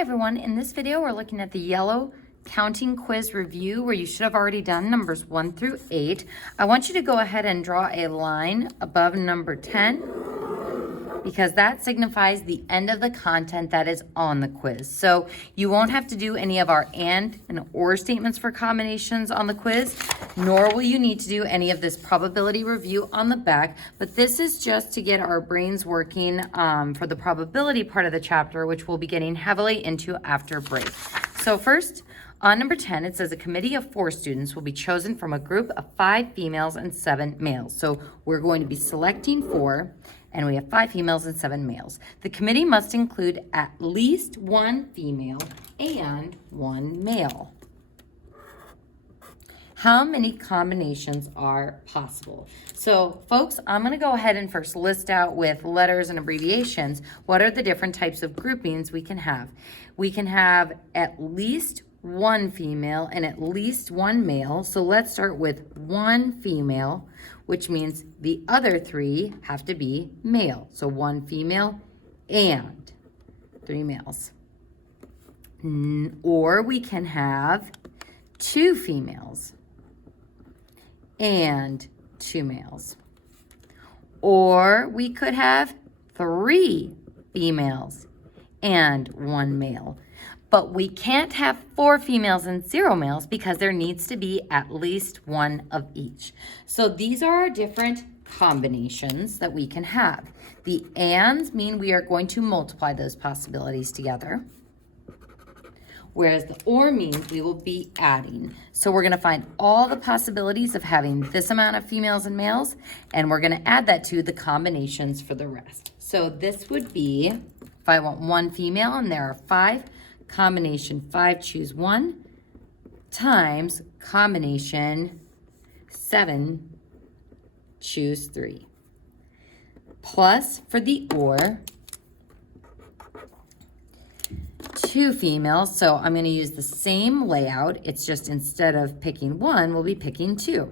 Hi everyone, in this video we're looking at the yellow counting quiz review where you should have already done numbers 1 through 8. I want you to go ahead and draw a line above number 10 because that signifies the end of the content that is on the quiz. So you won't have to do any of our and or statements for combinations on the quiz, nor will you need to do any of this probability review on the back, but this is just to get our brains working for the probability part of the chapter, which we'll be getting heavily into after break. So first, on number 10, it says a committee of 4 students will be chosen from a group of 5 females and 7 males. So we're going to be selecting 4, and we have 5 females and 7 males. The committee must include at least 1 female and 1 male. How many combinations are possible? So folks, I'm gonna go ahead and first list out with letters and abbreviations, what are the different types of groupings we can have. We can have at least 1 female and at least 1 male. So let's start with 1 female, which means the other 3 have to be male. So 1 female and 3 males. Or we can have 2 females and 2 males. Or we could have 3 females and 1 male. But we can't have 4 females and 0 males because there needs to be at least 1 of each. So these are our different combinations that we can have. The ands mean we are going to multiply those possibilities together, whereas the or means we will be adding. So we're going to find all the possibilities of having this amount of females and males, and we're going to add that to the combinations for the rest. So this would be, if I want 1 female and there are 5, combination 5, choose 1, times combination 7, choose 3. Plus, for the or, 2 females, so I'm going to use the same layout. It's just instead of picking 1, we'll be picking 2.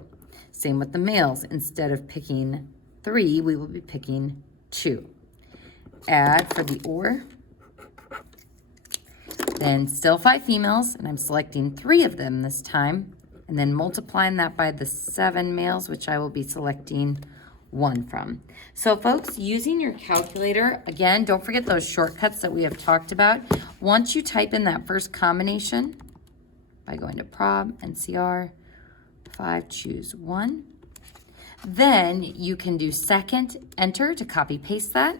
Same with the males. Instead of picking 3, we will be picking 2. Add for the or. Then still 5 females, and I'm selecting 3 of them this time, and then multiplying that by the 7 males, which I will be selecting 1 from. So folks, using your calculator, again, don't forget those shortcuts that we have talked about. Once you type in that first combination, by going to prob, NCR, 5, choose 1, then you can do second, enter to copy paste that,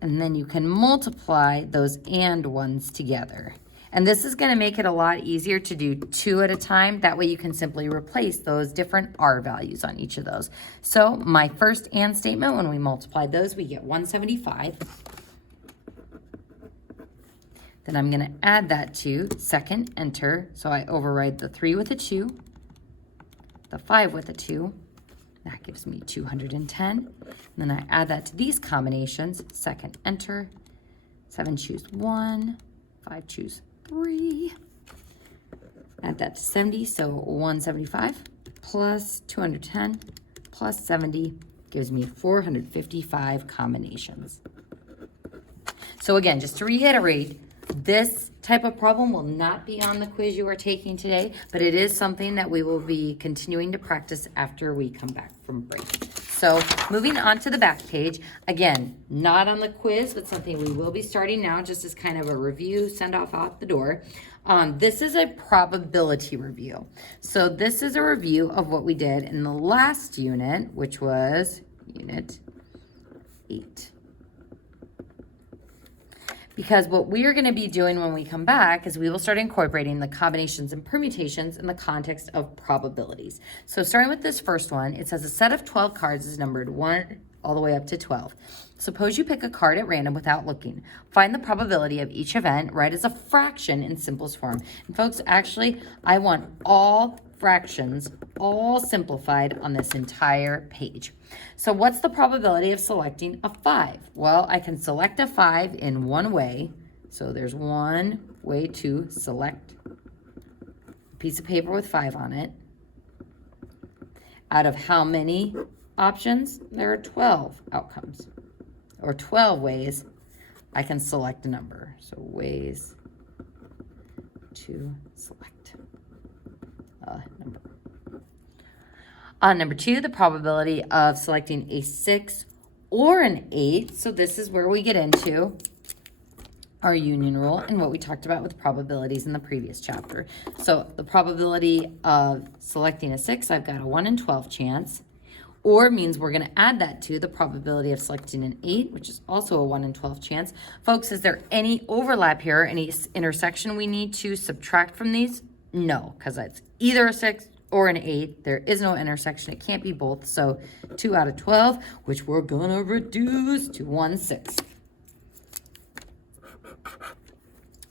and then you can multiply those and ones together. And this is going to make it a lot easier to do 2 at a time. That way you can simply replace those different R values on each of those. So my first and statement, when we multiply those, we get 175. Then I'm going to add that to second, enter. So I override the 3 with a 2, the 5 with a 2. That gives me 210. And then I add that to these combinations. Second, enter. 7, choose 1. 5, choose 3. Add that to 70, so 175 plus 210 plus 70 gives me 455 combinations. So again, just to reiterate, this type of problem will not be on the quiz you are taking today, but it is something that we will be continuing to practice after we come back from break. So moving on to the back page, again, not on the quiz, but something we will be starting now just as kind of a review, send off out the door. This is a probability review. So this is a review of what we did in the last unit, which was unit 8. Because what we are going to be doing when we come back is we will start incorporating the combinations and permutations in the context of probabilities. So starting with this first one, it says a set of 12 cards is numbered 1 all the way up to 12. Suppose you pick a card at random without looking. Find the probability of each event, write as a fraction in simplest form. And folks, actually, I want all fractions, all simplified on this entire page. So what's the probability of selecting a 5? Well, I can select a 5 in one way. So there's one way to select a piece of paper with 5 on it. Out of how many options? There are 12 outcomes, or 12 ways I can select a number. So ways to select a number. Number 2, the probability of selecting a 6 or an 8. So this is where we get into our union rule and what we talked about with probabilities in the previous chapter. So the probability of selecting a 6, I've got a 1 in 12 chance. Or means we're going to add that to the probability of selecting an 8, which is also a 1 in 12 chance. Folks, is there any overlap here, any intersection we need to subtract from these? No, because it's either a 6 or an 8. There is no intersection. It can't be both. So 2 out of 12, which we're going to reduce to 1/6.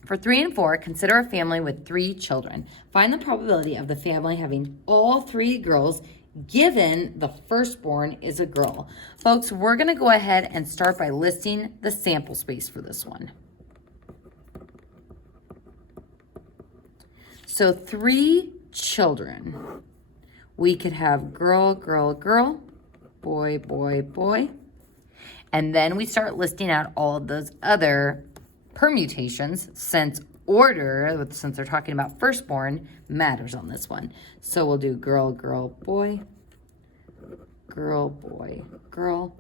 For 3 and 4, consider a family with 3 children. Find the probability of the family having all 3 girls given the firstborn is a girl. Folks, we're going to go ahead and start by listing the sample space for this one. So 3 children. We could have girl, girl, girl, boy, boy, boy. And then we start listing out all of those other permutations since they're talking about firstborn matters on this one. So we'll do girl, girl, boy, girl, boy, girl,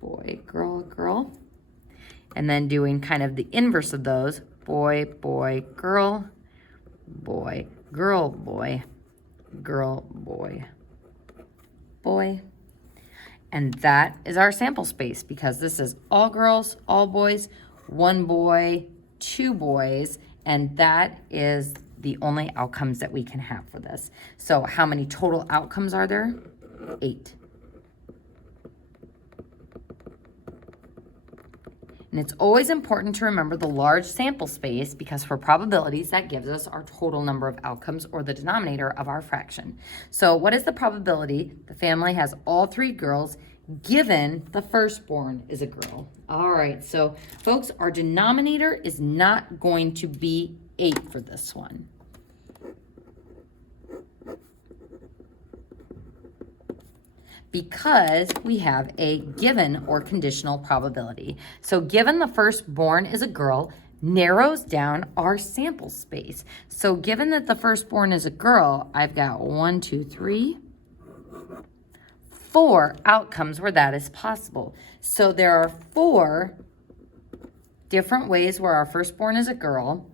boy, girl, girl. And then doing kind of the inverse of those, boy, boy, girl, boy, girl, boy, girl, boy, boy. And that is our sample space because this is all girls, all boys, 1 boy, 2 boys, and that is the only outcomes that we can have for this. So how many total outcomes are there? 8. And it's always important to remember the large sample space because for probabilities, that gives us our total number of outcomes or the denominator of our fraction. So what is the probability the family has all 3 girls given the firstborn is a girl? All right, so folks, our denominator is not going to be 8 for this one. Because we have a given or conditional probability. So given the firstborn is a girl, narrows down our sample space. So given that the firstborn is a girl, I've got 1, 2, 3, 4 outcomes where that is possible. So there are 4 different ways where our firstborn is a girl,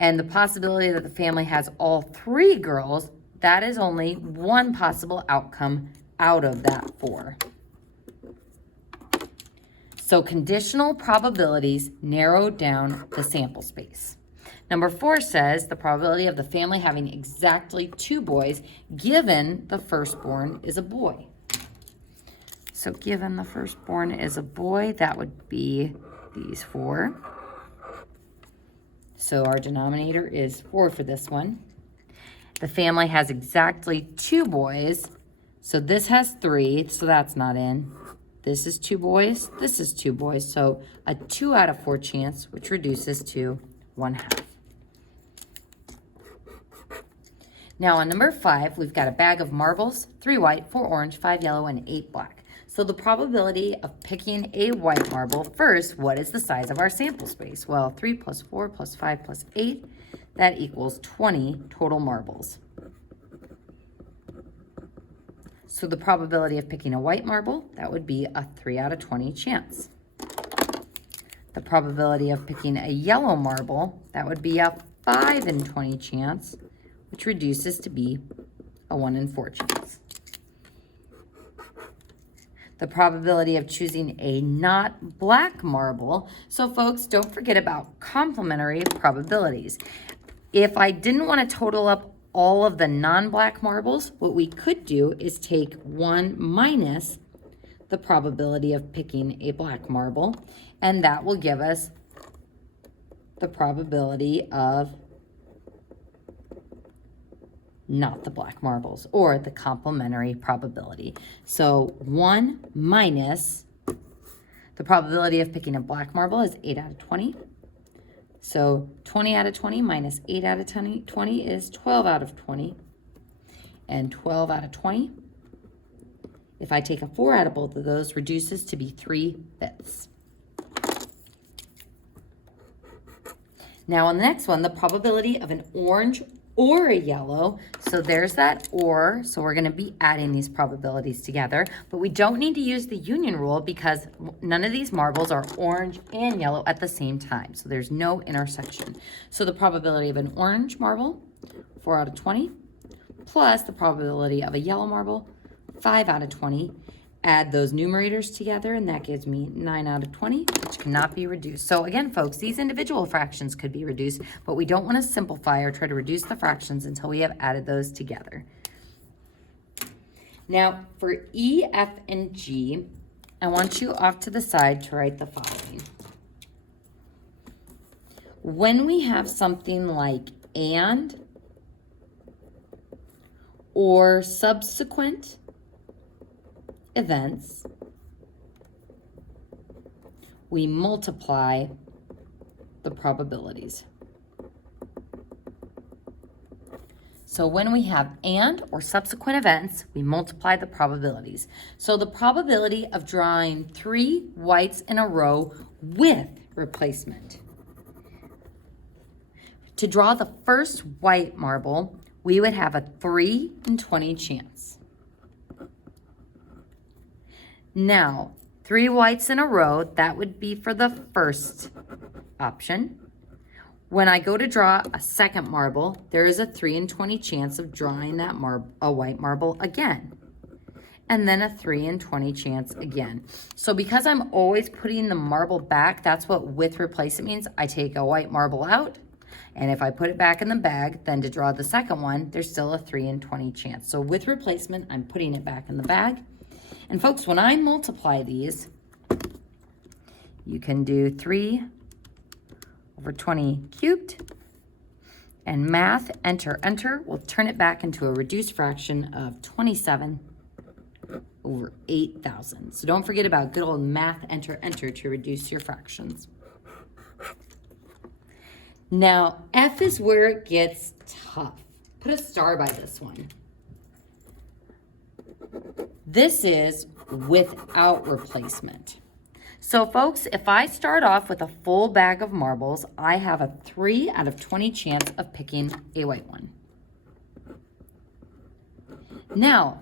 and the possibility that the family has all 3 girls, that is only 1 possible outcome out of that 4. So conditional probabilities narrow down the sample space. Number 4 says the probability of the family having exactly 2 boys given the firstborn is a boy. So given the firstborn is a boy, that would be these 4. So our denominator is 4 for this one. The family has exactly 2 boys. So this has 3, so that's not in. This is 2 boys, this is 2 boys. So a 2 out of 4 chance, which reduces to 1/2. Now on number 5, we've got a bag of marbles, 3 white, 4 orange, 5 yellow, and 8 black. So the probability of picking a white marble, first, what is the size of our sample space? Well, 3 plus 4 plus 5 plus 8, that equals 20 total marbles. So the probability of picking a white marble, that would be a 3 out of 20 chance. The probability of picking a yellow marble, that would be a 5 in 20 chance, which reduces to be a 1 in 4 chance. The probability of choosing a not black marble. So folks, don't forget about complementary probabilities. If I didn't want to total up all of the non-black marbles, what we could do is take 1 minus the probability of picking a black marble, and that will give us the probability of not the black marbles, or the complementary probability. So 1 minus the probability of picking a black marble is 8 out of 20. So 20 out of 20 minus 8 out of 20 is 12 out of 20. And 12 out of 20, if I take a 4 out of both of those, reduces to be 3/5. Now on the next one, the probability of an orange or a yellow. So there's that or, so we're gonna be adding these probabilities together, but we don't need to use the union rule because none of these marbles are orange and yellow at the same time. So there's no intersection. So the probability of an orange marble, 4 out of 20, plus the probability of a yellow marble, 5 out of 20. Add those numerators together, and that gives me 9 out of 20, which cannot be reduced. So again, folks, these individual fractions could be reduced, but we don't want to simplify or try to reduce the fractions until we have added those together. Now, for E, F, and G, I want you off to the side to write the following. When we have something like and or subsequent events, we multiply the probabilities. So when we have and or subsequent events, we multiply the probabilities. So the probability of drawing 3 whites in a row with replacement. To draw the first white marble, we would have a 3 in 20 chance. Now, 3 whites in a row, that would be for the first option. When I go to draw a second marble, there is a 3 in 20 chance of drawing that a white marble again. And then a 3 in 20 chance again. So because I'm always putting the marble back, that's what with replacement means. I take a white marble out, and if I put it back in the bag, then to draw the second one, there's still a 3 in 20 chance. So with replacement, I'm putting it back in the bag. And folks, when I multiply these, you can do 3 over 20 cubed, and math, enter, enter, will turn it back into a reduced fraction of 27 over 8,000. So don't forget about good old math, enter, enter to reduce your fractions. Now, F is where it gets tough. Put a star by this one. This is without replacement. So folks, if I start off with a full bag of marbles, I have a 3 out of 20 chance of picking a white one. Now,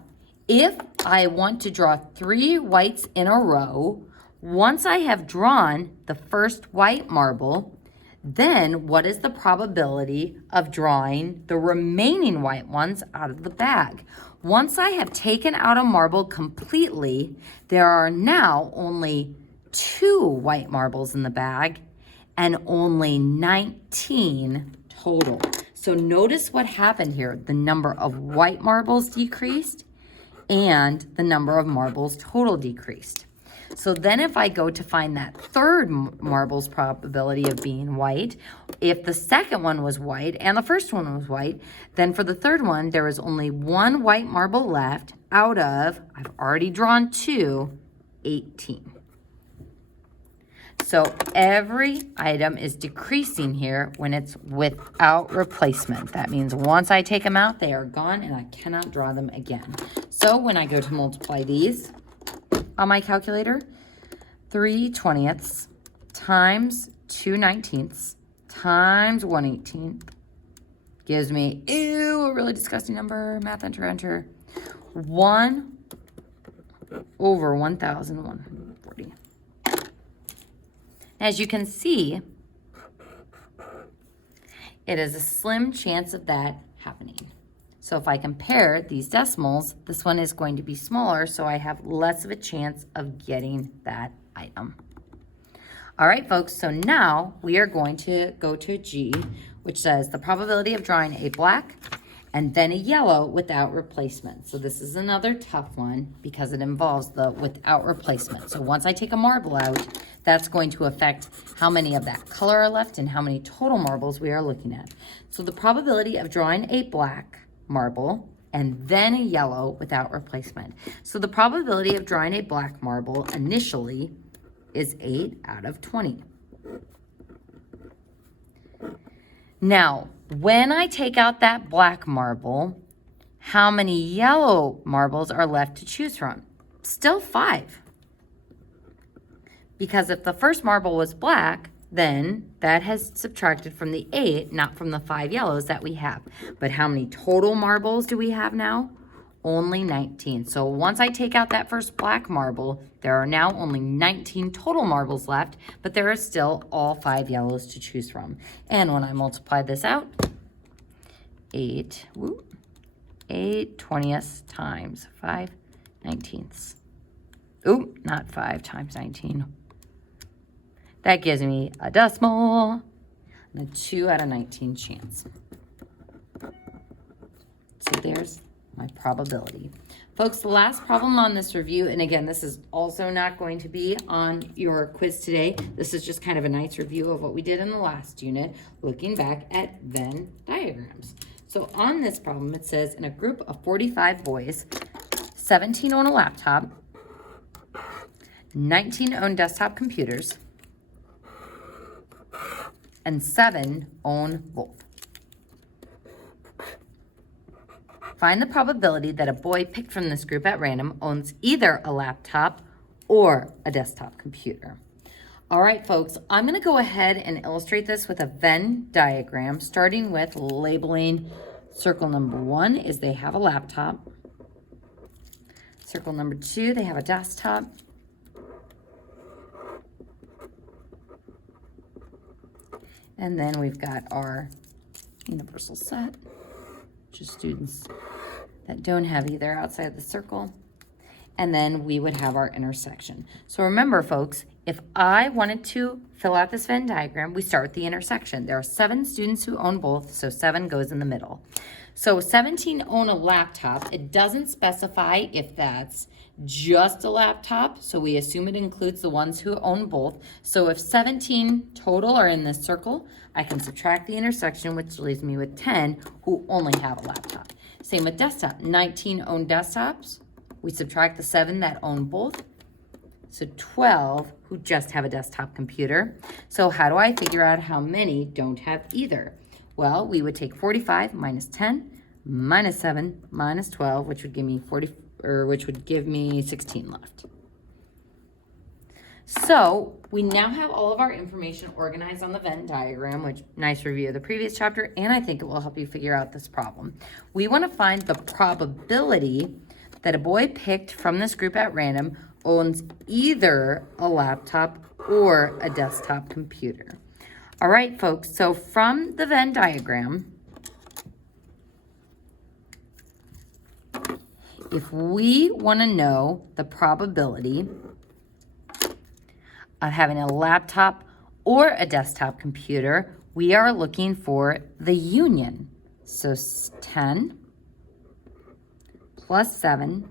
if I want to draw 3 whites in a row, once I have drawn the first white marble, then what is the probability of drawing the remaining white ones out of the bag? Once I have taken out a marble completely, there are now only 2 white marbles in the bag and only 19 total. So notice what happened here. The number of white marbles decreased and the number of marbles total decreased. So then if I go to find that third marble's probability of being white, if the second one was white and the first one was white, then for the third one, there is only 1 white marble left out of, I've already drawn 2, 18. So every item is decreasing here when it's without replacement. That means once I take them out, they are gone and I cannot draw them again. So when I go to multiply these on my calculator, 3/20 times 2/19 times 1/18 gives me, ew, a really disgusting number, math, enter, enter, 1 over 1,140. As you can see, it is a slim chance of that happening. So if I compare these decimals, this one is going to be smaller, so I have less of a chance of getting that item. All right, folks, so now we are going to go to G, which says the probability of drawing a black and then a yellow without replacement. So this is another tough one because it involves the without replacement. So once I take a marble out, that's going to affect how many of that color are left and how many total marbles we are looking at. So the probability of drawing a black marble and then a yellow without replacement. So the probability of drawing a black marble initially is 8 out of 20. Now, when I take out that black marble, how many yellow marbles are left to choose from? Still 5. Because if the first marble was black, then that has subtracted from the 8, not from the 5 yellows that we have. But how many total marbles do we have now? Only 19. So once I take out that first black marble, there are now only 19 total marbles left, but there are still all 5 yellows to choose from. And when I multiply this out, 8 20ths times 5 19ths. Ooh, not 5 times 19. That gives me a decimal and a 2 out of 19 chance. So there's my probability. Folks, the last problem on this review, and again, this is also not going to be on your quiz today. This is just kind of a nice review of what we did in the last unit, looking back at Venn diagrams. So on this problem, it says in a group of 45 boys, 17 own a laptop, 19 own desktop computers, and 7 own both. Find the probability that a boy picked from this group at random owns either a laptop or a desktop computer. All right, folks, I'm going to go ahead and illustrate this with a Venn diagram, starting with labeling circle number 1 is they have a laptop. Circle number 2, they have a desktop. And then we've got our universal set, which is students that don't have either outside the circle. And then we would have our intersection. So remember, folks, if I wanted to fill out this Venn diagram, we start with the intersection. There are 7 students who own both, so 7 goes in the middle. So 17 own a laptop. It doesn't specify if that's just a laptop, so we assume it includes the ones who own both. So if 17 total are in this circle, I can subtract the intersection, which leaves me with 10 who only have a laptop. Same with desktop. 19 own desktops. We subtract the 7 that own both. So 12 who just have a desktop computer. So how do I figure out how many don't have either? Well, we would take 45 minus 10 minus 7 minus 12, which would give me 16 left. So we now have all of our information organized on the Venn diagram, which nice review of the previous chapter, and I think it will help you figure out this problem. We want to find the probability that a boy picked from this group at random owns either a laptop or a desktop computer. All right, folks, so from the Venn diagram, if we want to know the probability of having a laptop or a desktop computer, we are looking for the union. So 10 plus 7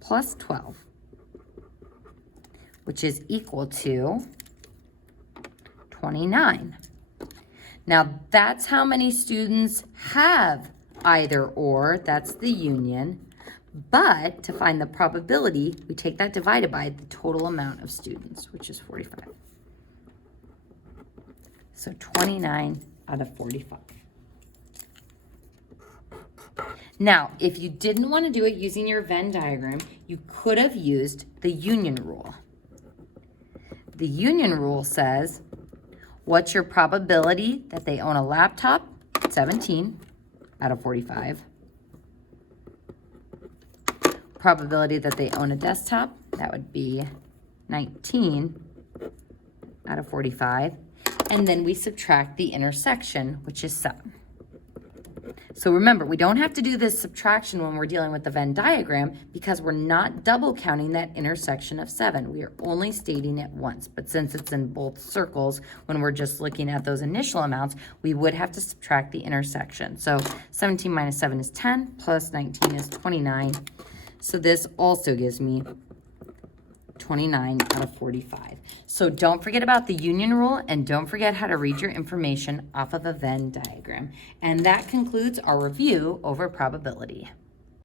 plus 12, which is equal to 29. Now that's how many students have either or, that's the union. But to find the probability, we take that divided by the total amount of students, which is 45. So 29 out of 45. Now, if you didn't want to do it using your Venn diagram, you could have used the union rule. The union rule says, what's your probability that they own a laptop? 17 out of 45. Probability that they own a desktop, that would be 19 out of 45. And then we subtract the intersection, which is 7. So remember, we don't have to do this subtraction when we're dealing with the Venn diagram because we're not double counting that intersection of 7. We are only stating it once. But since it's in both circles, when we're just looking at those initial amounts, we would have to subtract the intersection. So 17 minus 7 is 10, plus 19 is 29. So this also gives me 29 out of 45. So don't forget about the union rule and don't forget how to read your information off of a Venn diagram. And that concludes our review over probability.